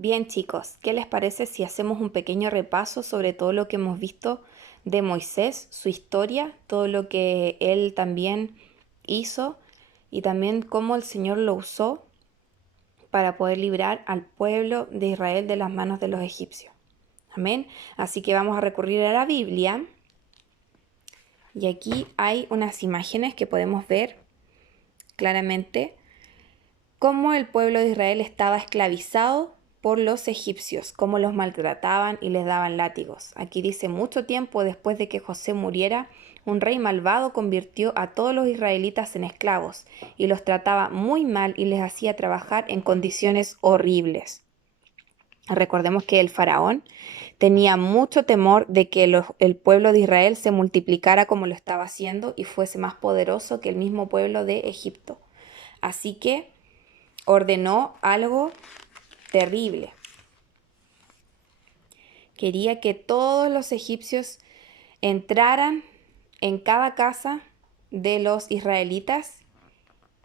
Bien, chicos, ¿qué les parece si hacemos un pequeño repaso sobre todo lo que hemos visto de Moisés, su historia, todo lo que él también hizo y también cómo el Señor lo usó para poder librar al pueblo de Israel de las manos de los egipcios? Amén. Así que vamos a recurrir a la Biblia y aquí hay unas imágenes que podemos ver claramente cómo el pueblo de Israel estaba esclavizado por los egipcios, cómo los maltrataban y les daban látigos. Aquí dice: mucho tiempo después de que José muriera, un rey malvado convirtió a todos los israelitas en esclavos y los trataba muy mal y les hacía trabajar en condiciones horribles. Recordemos que el faraón tenía mucho temor de que el pueblo de Israel se multiplicara como lo estaba haciendo y fuese más poderoso que el mismo pueblo de Egipto. Así que ordenó algo terrible. Quería que todos los egipcios entraran en cada casa de los israelitas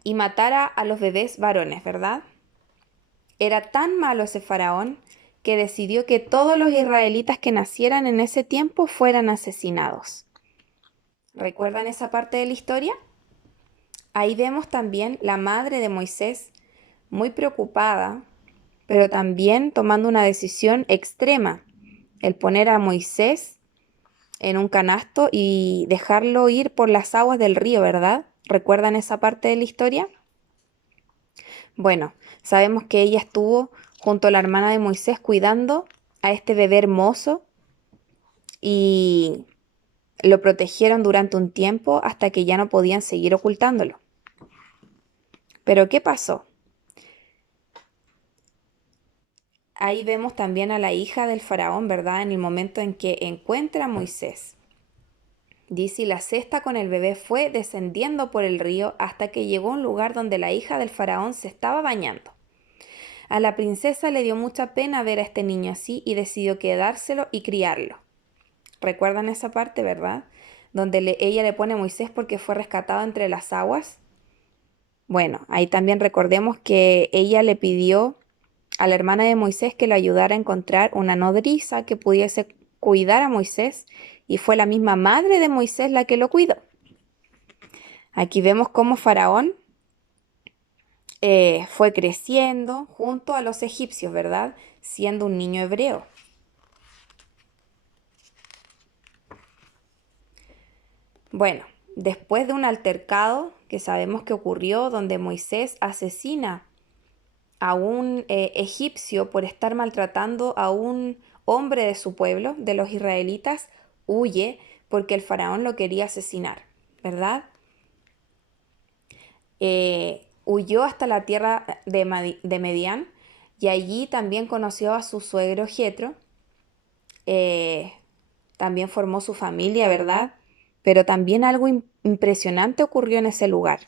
y matara a los bebés varones, ¿verdad? Era tan malo ese faraón que decidió que todos los israelitas que nacieran en ese tiempo fueran asesinados. ¿Recuerdan esa parte de la historia? Ahí vemos también la madre de Moisés muy preocupada, pero también tomando una decisión extrema: el poner a Moisés en un canasto y dejarlo ir por las aguas del río, ¿verdad? ¿Recuerdan esa parte de la historia? Bueno, sabemos que ella estuvo junto a la hermana de Moisés cuidando a este bebé hermoso y lo protegieron durante un tiempo hasta que ya no podían seguir ocultándolo. Pero ¿qué pasó? Ahí vemos también a la hija del faraón, ¿verdad? En el momento en que encuentra a Moisés. Dice: y la cesta con el bebé fue descendiendo por el río hasta que llegó a un lugar donde la hija del faraón se estaba bañando. A la princesa le dio mucha pena ver a este niño así y decidió quedárselo y criarlo. ¿Recuerdan esa parte, verdad? Donde ella le pone a Moisés porque fue rescatado entre las aguas. Bueno, ahí también recordemos que ella le pidió a la hermana de Moisés que lo ayudara a encontrar una nodriza que pudiese cuidar a Moisés, y fue la misma madre de Moisés la que lo cuidó. Aquí vemos cómo Faraón fue creciendo junto a los egipcios, ¿verdad? Siendo un niño hebreo. Bueno, después de un altercado que sabemos que ocurrió donde Moisés asesina a un egipcio por estar maltratando a un hombre de su pueblo, de los israelitas, huye porque el faraón lo quería asesinar, ¿verdad? Huyó hasta la tierra de Medián y allí también conoció a su suegro Jetro. eh, También formó su familia, ¿verdad? Pero también algo impresionante ocurrió en ese lugar.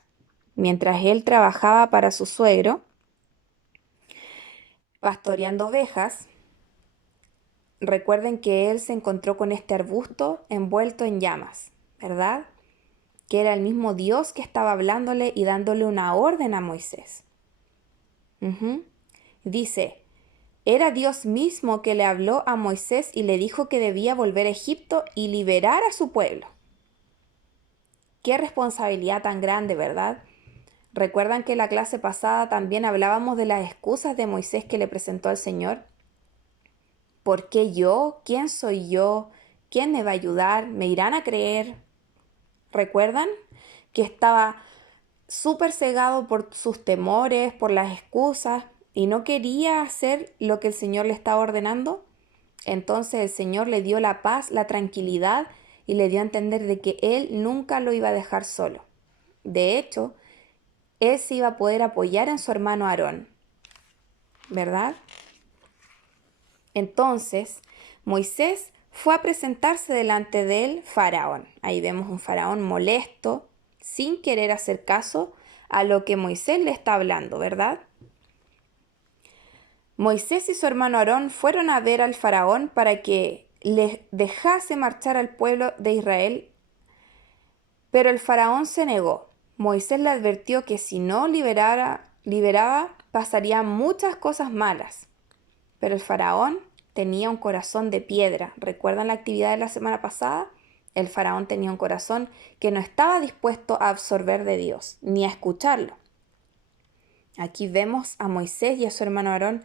Mientras él trabajaba para su suegro, pastoreando ovejas, recuerden que él se encontró con este arbusto envuelto en llamas, ¿verdad? Que era el mismo Dios que estaba hablándole y dándole una orden a Moisés. Ujú. Dice: era Dios mismo que le habló a Moisés y le dijo que debía volver a Egipto y liberar a su pueblo. Qué responsabilidad tan grande, ¿verdad? ¿Recuerdan que en la clase pasada también hablábamos de las excusas de Moisés que le presentó al Señor? ¿Por qué yo? ¿Quién soy yo? ¿Quién me va a ayudar? ¿Me irán a creer? ¿Recuerdan? Que estaba súper cegado por sus temores, por las excusas, y no quería hacer lo que el Señor le estaba ordenando. Entonces el Señor le dio la paz, la tranquilidad, y le dio a entender de que Él nunca lo iba a dejar solo. De hecho, Él se iba a poder apoyar en su hermano Aarón, ¿verdad? Entonces Moisés fue a presentarse delante del faraón. Ahí vemos un faraón molesto, sin querer hacer caso a lo que Moisés le está hablando, ¿verdad? Moisés y su hermano Aarón fueron a ver al faraón para que les dejase marchar al pueblo de Israel, pero el faraón se negó. Moisés le advirtió que si no liberaba, pasarían muchas cosas malas. Pero el faraón tenía un corazón de piedra. ¿Recuerdan la actividad de la semana pasada? El faraón tenía un corazón que no estaba dispuesto a absorber de Dios, ni a escucharlo. Aquí vemos a Moisés y a su hermano Aarón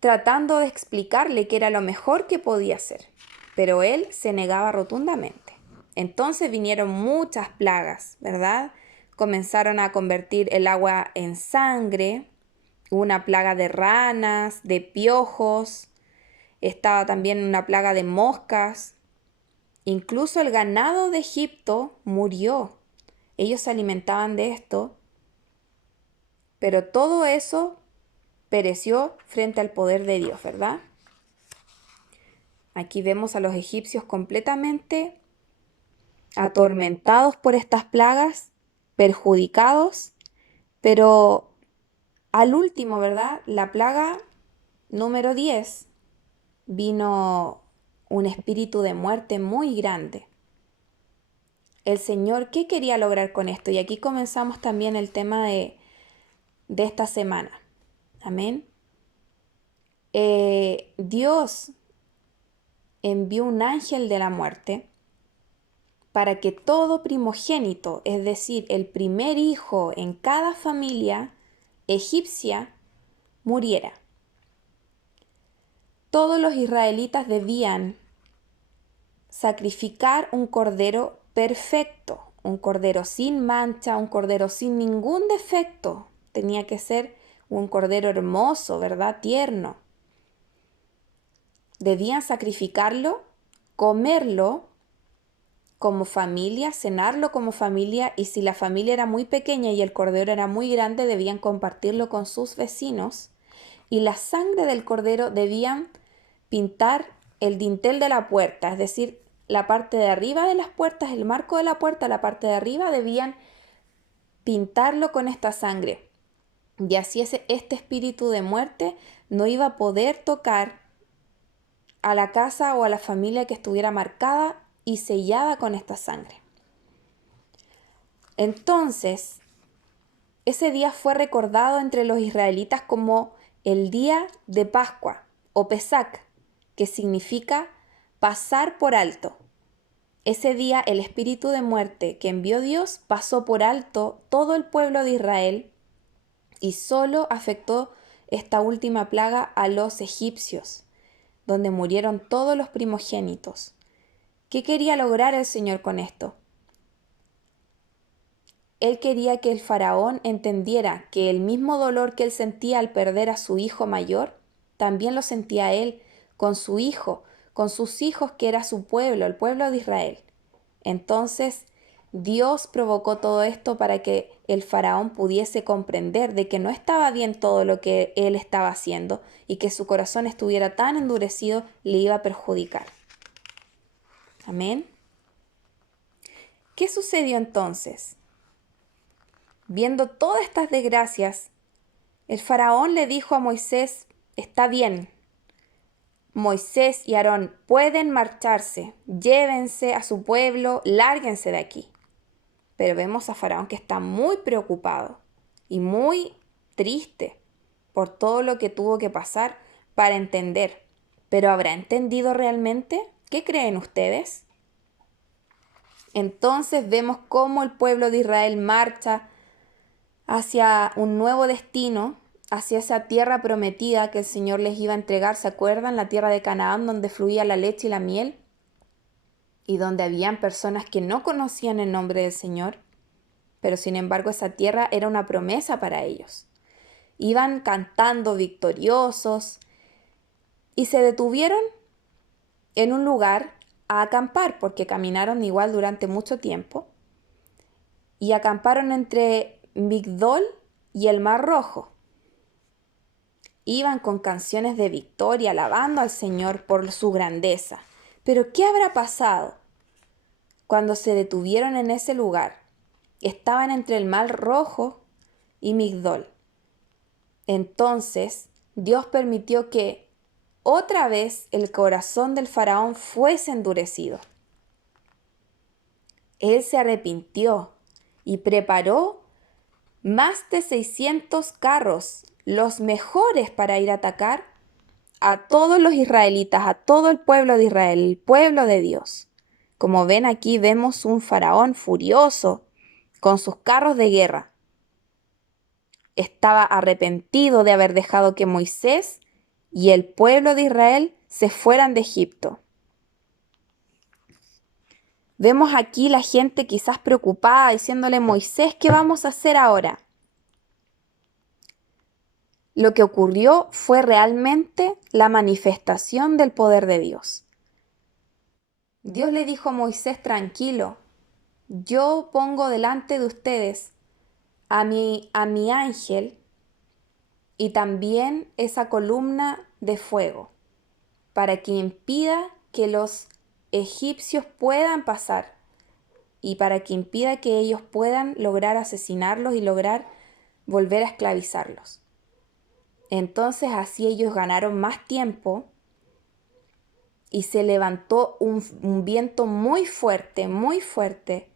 tratando de explicarle que era lo mejor que podía hacer, pero él se negaba rotundamente. Entonces vinieron muchas plagas, ¿verdad? Comenzaron a convertir el agua en sangre, una plaga de ranas, de piojos, estaba también una plaga de moscas. Incluso el ganado de Egipto murió. Ellos se alimentaban de esto, pero todo eso pereció frente al poder de Dios, ¿verdad? Aquí vemos a los egipcios completamente atormentados por estas plagas, perjudicados, pero al último, ¿verdad? La plaga número 10 vino un espíritu de muerte muy grande. El Señor, ¿qué quería lograr con esto? Y aquí comenzamos también el tema de esta semana. Amén. Dios envió un ángel de la muerte para que todo primogénito, es decir, el primer hijo en cada familia egipcia, muriera. Todos los israelitas debían sacrificar un cordero perfecto, un cordero sin mancha, un cordero sin ningún defecto. Tenía que ser un cordero hermoso, ¿verdad? Tierno. Debían sacrificarlo, comerlo como familia, cenarlo como familia, y si la familia era muy pequeña y el cordero era muy grande, debían compartirlo con sus vecinos, y la sangre del cordero debían pintar el dintel de la puerta, es decir, la parte de arriba de las puertas, el marco de la puerta, la parte de arriba debían pintarlo con esta sangre. Y así este espíritu de muerte no iba a poder tocar a la casa o a la familia que estuviera marcada y sellada con esta sangre. Entonces, ese día fue recordado entre los israelitas como el día de Pascua o Pesach, que significa pasar por alto. Ese día el espíritu de muerte que envió Dios pasó por alto todo el pueblo de Israel y solo afectó esta última plaga a los egipcios, donde murieron todos los primogénitos. ¿Qué quería lograr el Señor con esto? Él quería que el faraón entendiera que el mismo dolor que él sentía al perder a su hijo mayor, también lo sentía él con su hijo, con sus hijos que era su pueblo, el pueblo de Israel. Entonces, Dios provocó todo esto para que el faraón pudiese comprender de que no estaba bien todo lo que él estaba haciendo y que su corazón estuviera tan endurecido le iba a perjudicar. Amén. ¿Qué sucedió entonces? Viendo todas estas desgracias, el faraón le dijo a Moisés: está bien, Moisés y Aarón pueden marcharse, llévense a su pueblo, lárguense de aquí. Pero vemos a Faraón que está muy preocupado y muy triste por todo lo que tuvo que pasar para entender. ¿Pero habrá entendido realmente? ¿Qué creen ustedes? Entonces vemos cómo el pueblo de Israel marcha hacia un nuevo destino, hacia esa tierra prometida que el Señor les iba a entregar. ¿Se acuerdan? La tierra de Canaán, donde fluía la leche y la miel y donde habían personas que no conocían el nombre del Señor, pero sin embargo esa tierra era una promesa para ellos. Iban cantando victoriosos y se detuvieron en un lugar a acampar, porque caminaron igual durante mucho tiempo, y acamparon entre Migdol y el Mar Rojo. Iban con canciones de victoria, alabando al Señor por su grandeza. Pero ¿qué habrá pasado cuando se detuvieron en ese lugar? Estaban entre el Mar Rojo y Migdol. Entonces Dios permitió que otra vez el corazón del faraón fuese endurecido. Él se arrepintió y preparó más de 600 carros, los mejores para ir a atacar a todos los israelitas, a todo el pueblo de Israel, el pueblo de Dios. Como ven aquí vemos un faraón furioso con sus carros de guerra. Estaba arrepentido de haber dejado que Moisés y el pueblo de Israel se fueran de Egipto. Vemos aquí la gente quizás preocupada diciéndole: Moisés, ¿qué vamos a hacer ahora? Lo que ocurrió fue realmente la manifestación del poder de Dios. Dios le dijo a Moisés: tranquilo, yo pongo delante de ustedes a mi ángel y también esa columna de fuego para que impida que los egipcios puedan pasar y para que impida que ellos puedan lograr asesinarlos y lograr volver a esclavizarlos. Entonces así ellos ganaron más tiempo y se levantó un viento muy fuerte,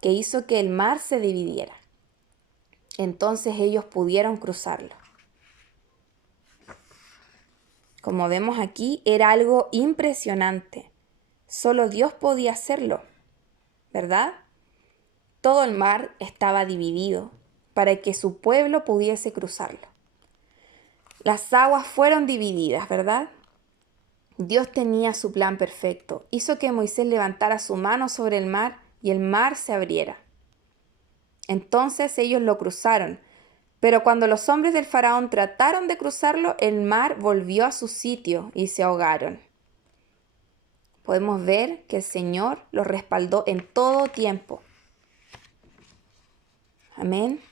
que hizo que el mar se dividiera. Entonces ellos pudieron cruzarlo. Como vemos aquí, era algo impresionante. Solo Dios podía hacerlo, ¿verdad? Todo el mar estaba dividido para que su pueblo pudiese cruzarlo. Las aguas fueron divididas, ¿verdad? Dios tenía su plan perfecto. Hizo que Moisés levantara su mano sobre el mar y el mar se abriera. Entonces ellos lo cruzaron. Pero cuando los hombres del faraón trataron de cruzarlo, el mar volvió a su sitio y se ahogaron. Podemos ver que el Señor los respaldó en todo tiempo. Amén.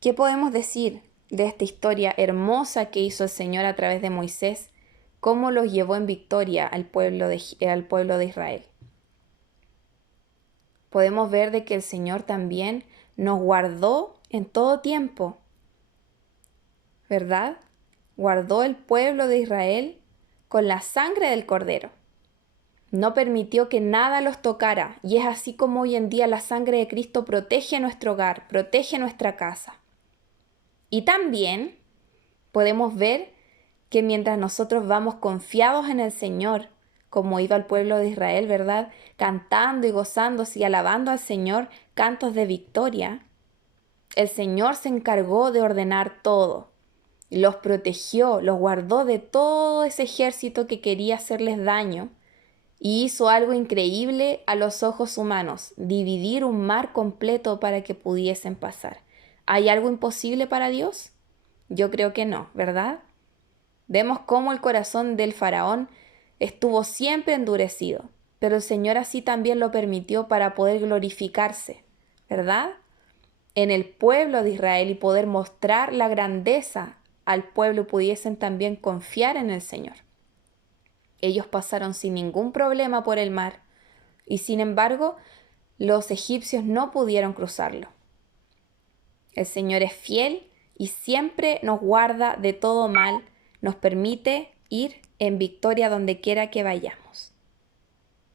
¿Qué podemos decir de esta historia hermosa que hizo el Señor a través de Moisés? ¿Cómo los llevó en victoria al pueblo de Israel? Podemos ver de que el Señor también nos guardó en todo tiempo, ¿verdad? Guardó el pueblo de Israel con la sangre del Cordero. No permitió que nada los tocara, y es así como hoy en día la sangre de Cristo protege nuestro hogar, protege nuestra casa. Y también podemos ver que mientras nosotros vamos confiados en el Señor, como iba el pueblo de Israel, ¿verdad? Cantando y gozándose y alabando al Señor, cantos de victoria, el Señor se encargó de ordenar todo. Los protegió, los guardó de todo ese ejército que quería hacerles daño y hizo algo increíble a los ojos humanos: dividir un mar completo para que pudiesen pasar. ¿Hay algo imposible para Dios? Yo creo que no, ¿verdad? Vemos cómo el corazón del faraón estuvo siempre endurecido, pero el Señor así también lo permitió para poder glorificarse, ¿verdad? En el pueblo de Israel y poder mostrar la grandeza al pueblo y pudiesen también confiar en el Señor. Ellos pasaron sin ningún problema por el mar y sin embargo los egipcios no pudieron cruzarlo. El Señor es fiel y siempre nos guarda de todo mal, nos permite ir en victoria donde quiera que vaya.